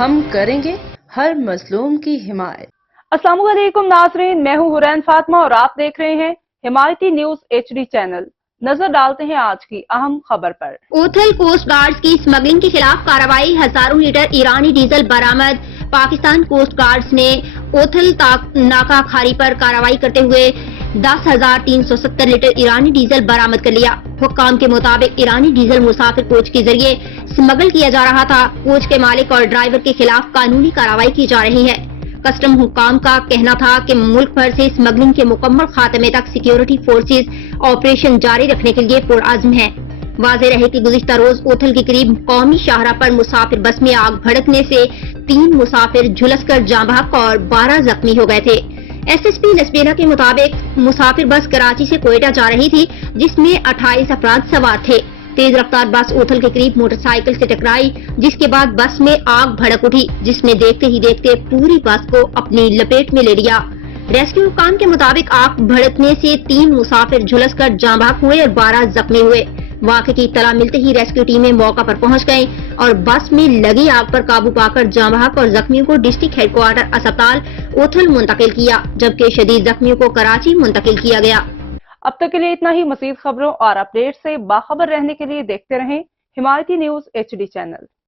ہم کریں گے ہر مظلوم کی حمایت۔ السلام علیکم ناظرین، میں ہوں حورین فاطمہ اور آپ دیکھ رہے ہیں حمایتی نیوز HD چینل۔ نظر ڈالتے ہیں آج کی اہم خبر پر۔ اوتھل کوسٹ گارڈز کی اسمگلنگ کے خلاف کارروائی، ہزاروں لیٹر ایرانی ڈیزل برآمد۔ پاکستان کوسٹ گارڈز نے اوتھل ناکہ کھاری پر کارروائی کرتے ہوئے 10,370 لیٹر ایرانی ڈیزل برآمد کر لیا۔ حکام کے مطابق ایرانی ڈیزل مسافر کوچ کے ذریعے اسمگل کیا جا رہا تھا۔ کوچ کے مالک اور ڈرائیور کے خلاف قانونی کارروائی کی جا رہی ہے۔ کسٹم حکام کا کہنا تھا کہ ملک بھر سے اسمگلنگ کے مکمل خاتمے تک سیکیورٹی فورسز آپریشن جاری رکھنے کے لیے پرعزم ہیں۔ واضح رہے کہ گزشتہ روز اوتھل کے قریب قومی شاہراہ پر مسافر بس میں آگ بھڑکنے سے 3 مسافر جھلس کر جاں بحق اور 12 زخمی ہو گئے تھے۔ SSP نسبینا کے مطابق مسافر بس کراچی سے کوئٹہ جا رہی تھی، جس میں 28 افراد سوار تھے۔ تیز رفتار بس اوتھل کے قریب موٹر سائیکل سے ٹکرائی، جس کے بعد بس میں آگ بھڑک اٹھی، جس نے دیکھتے ہی دیکھتے پوری بس کو اپنی لپیٹ میں لے لیا۔ ریسکیو حکام کے مطابق آگ بھڑکنے سے 3 مسافر جھلس کر جاں بحق ہوئے اور 12 زخمی ہوئے۔ واقعے کی اطلاع ملتے ہی ریسکیو ٹیمیں موقع پر پہنچ گئیں اور بس میں لگی آگ پر قابو پا کر جاں بحق اور زخمیوں کو ڈسٹرکٹ ہیڈ کوارٹر اسپتال اوتھل منتقل کیا، جبکہ شدید زخمیوں کو کراچی منتقل کیا گیا۔ اب تک کے لیے اتنا ہی۔ مزید خبروں اور اپڈیٹ سے باخبر رہنے کے لیے دیکھتے رہیں حمایتی نیوز HD چینل۔